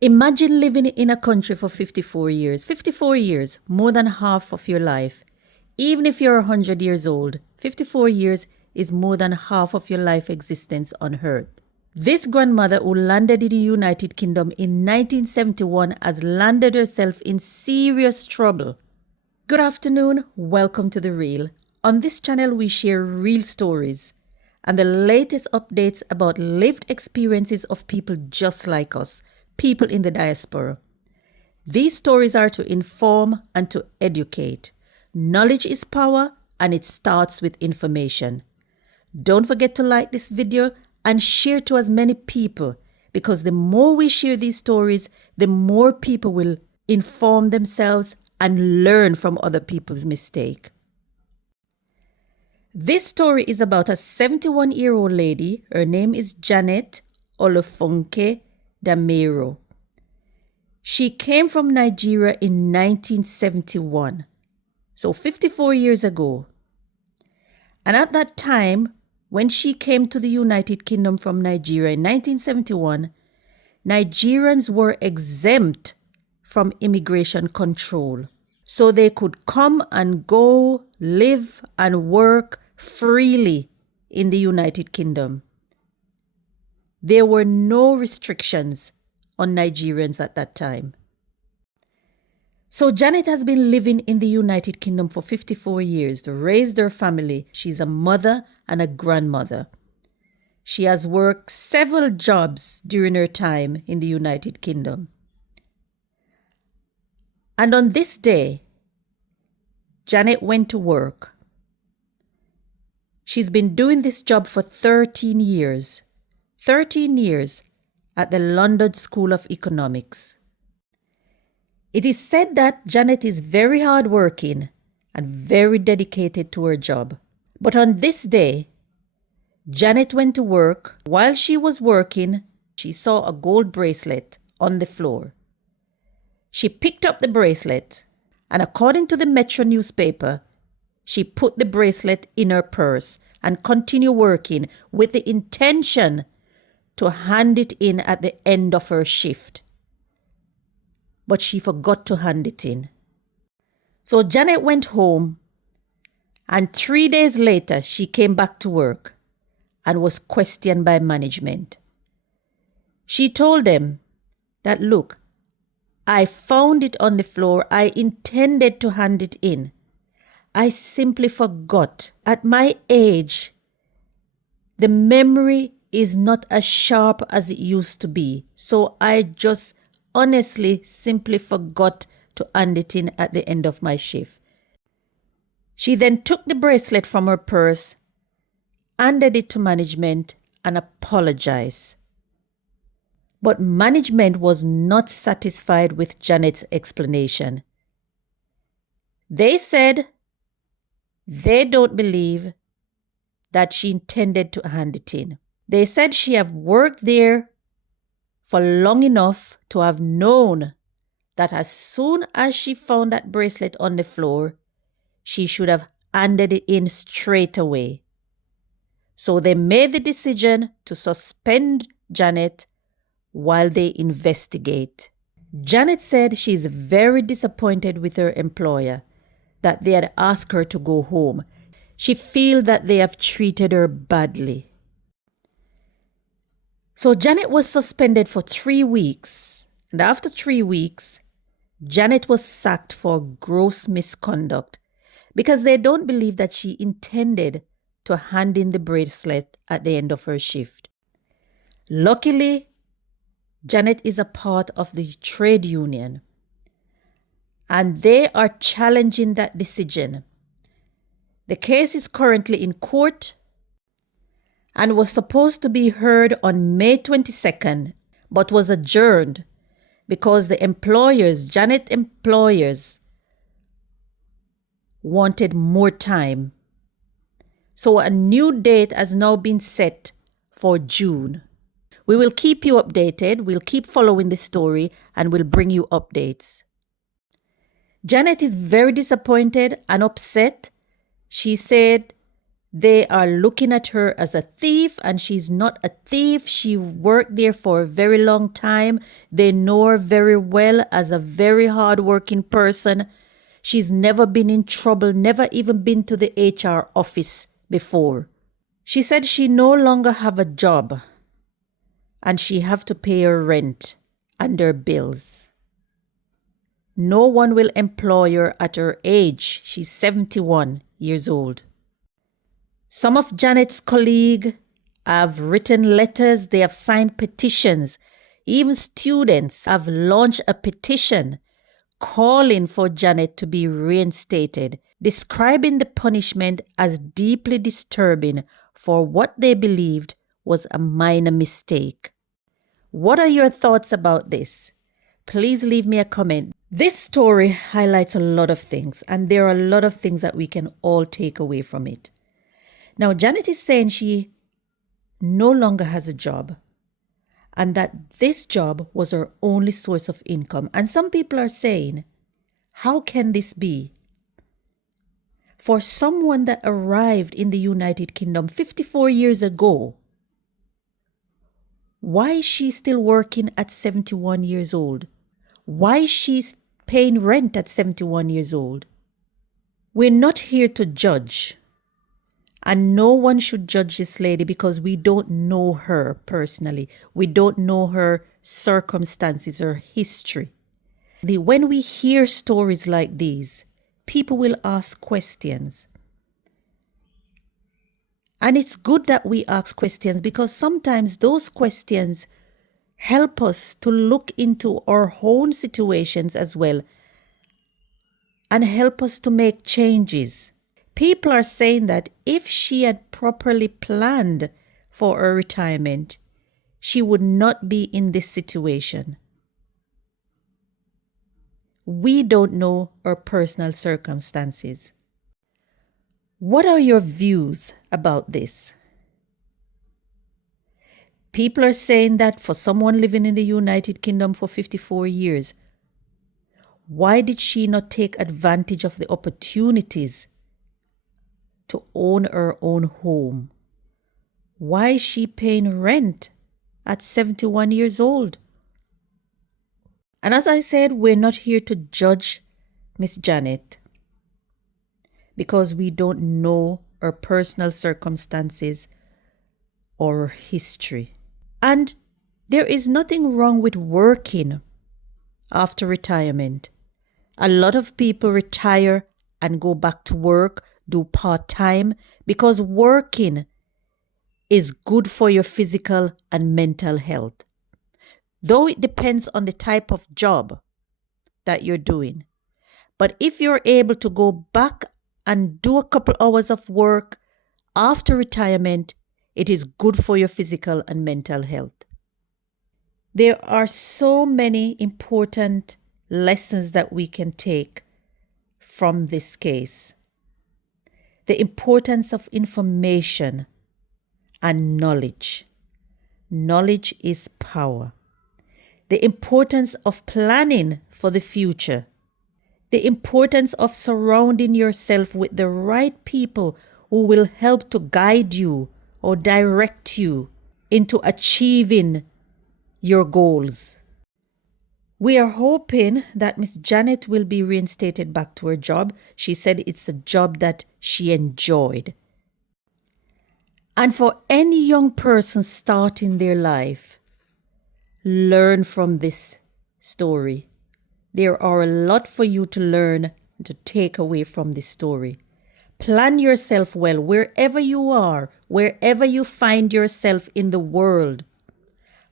Imagine living in a country for 54 years. 54 years, more than half of your life. Even if you're 100 years old, 54 years is more than half of your life existence on earth. This grandmother, who landed in the United Kingdom in 1971, has landed herself in serious trouble. Good afternoon, welcome to The Real. On this channel, we share real stories and the latest updates about lived experiences of people just like us, people in the diaspora. These stories are to inform and to educate. Knowledge is power, and it starts with information. Don't forget to like this video and share to as many people, because the more we share these stories, the more people will inform themselves and learn from other people's mistake. This story is about a 71-year-old lady. Her name is Janet Olufunke Damiro. She came from Nigeria in 1971, so 54 years ago. And at that time, when she came to the United Kingdom from Nigeria in 1971, Nigerians were exempt from immigration control, so they could come and go, live and work freely in the United Kingdom. There were no restrictions on Nigerians at that time. So Janet has been living in the United Kingdom for 54 years, raised her family. She's a mother and a grandmother. She has worked several jobs during her time in the United Kingdom. And on this day, Janet went to work. She's been doing this job for 13 years. 13 years at the London School of Economics. It is said that Janet is very hardworking and very dedicated to her job. But on this day, Janet went to work. While she was working, she saw a gold bracelet on the floor. She picked up the bracelet, and according to the Metro newspaper, she put the bracelet in her purse and continued working with the intention to hand it in at the end of her shift. But she forgot to hand it in. So Janet went home, and 3 days later, she came back to work and was questioned by management. She told them that, look, I found it on the floor. I intended to hand it in. I simply forgot. At my age, the memory is not as sharp as it used to be. So I just honestly simply forgot to hand it in at the end of my shift. She then took the bracelet from her purse, handed it to management, and apologized. But management was not satisfied with Janet's explanation. They said they don't believe that she intended to hand it in. They said she had worked there for long enough to have known that as soon as she found that bracelet on the floor, she should have handed it in straight away. So they made the decision to suspend Janet while they investigate. Janet said she is very disappointed with her employer that they had asked her to go home. She feels that they have treated her badly. So Janet was suspended for 3 weeks, and after 3 weeks, Janet was sacked for gross misconduct because they don't believe that she intended to hand in the bracelet at the end of her shift. Luckily, Janet is a part of the trade union, and they are challenging that decision. The case is currently in court and was supposed to be heard on May 22nd, but was adjourned because the Janet employers, wanted more time. So a new date has now been set for June. We will keep you updated. We'll keep following the story and we'll bring you updates. Janet is very disappointed and upset. She said They are looking at her as a thief, and she's not a thief. She worked there for a very long time. They know her very well as a very hardworking person. She's never been in trouble, never even been to the HR office before. She said she no longer have a job and she have to pay her rent and her bills. No one will employ her at her age. She's 71 years old. Some of Janet's colleagues have written letters, they have signed petitions. Even students have launched a petition calling for Janet to be reinstated, describing the punishment as deeply disturbing for what they believed was a minor mistake. What are your thoughts about this? Please leave me a comment. This story highlights a lot of things, and there are a lot of things that we can all take away from it. Now, Janet is saying she no longer has a job and that this job was her only source of income. And some people are saying, how can this be? For someone that arrived in the United Kingdom 54 years ago, why is she still working at 71 years old? Why is she paying rent at 71 years old? We're not here to judge. And no one should judge this lady because we don't know her personally. We don't know her circumstances or history. When we hear stories like these, people will ask questions. And it's good that we ask questions because sometimes those questions help us to look into our own situations as well and help us to make changes. People are saying that if she had properly planned for her retirement, she would not be in this situation. We don't know her personal circumstances. What are your views about this? People are saying that for someone living in the United Kingdom for 54 years, why did she not take advantage of the opportunities to own her own home? Why is she paying rent at 71 years old? And as I said, we're not here to judge Miss Janet because we don't know her personal circumstances or her history. And there is nothing wrong with working after retirement. A lot of people retire and go back to work, do part-time, because working is good for your physical and mental health. Though it depends on the type of job that you're doing. But if you're able to go back and do a couple hours of work after retirement, it is good for your physical and mental health. There are so many important lessons that we can take from this case. The importance of information and knowledge. Knowledge is power. The importance of planning for the future. The importance of surrounding yourself with the right people who will help to guide you or direct you into achieving your goals. We are hoping that Miss Janet will be reinstated back to her job. She said it's a job that she enjoyed. And for any young person starting their life, learn from this story. There are a lot for you to learn and to take away from this story. Plan yourself well wherever you are, wherever you find yourself in the world.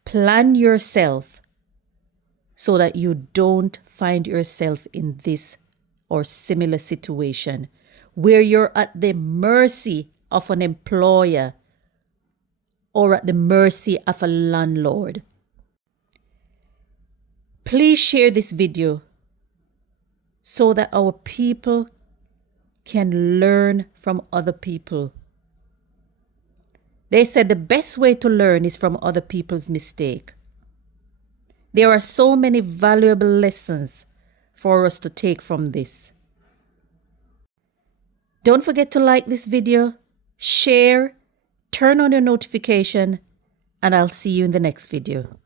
Plan yourself so that you don't find yourself in this or similar situation where you're at the mercy of an employer or at the mercy of a landlord. Please share this video so that our people can learn from other people. They said the best way to learn is from other people's mistake. There are so many valuable lessons for us to take from this. Don't forget to like this video, share, turn on your notification, and I'll see you in the next video.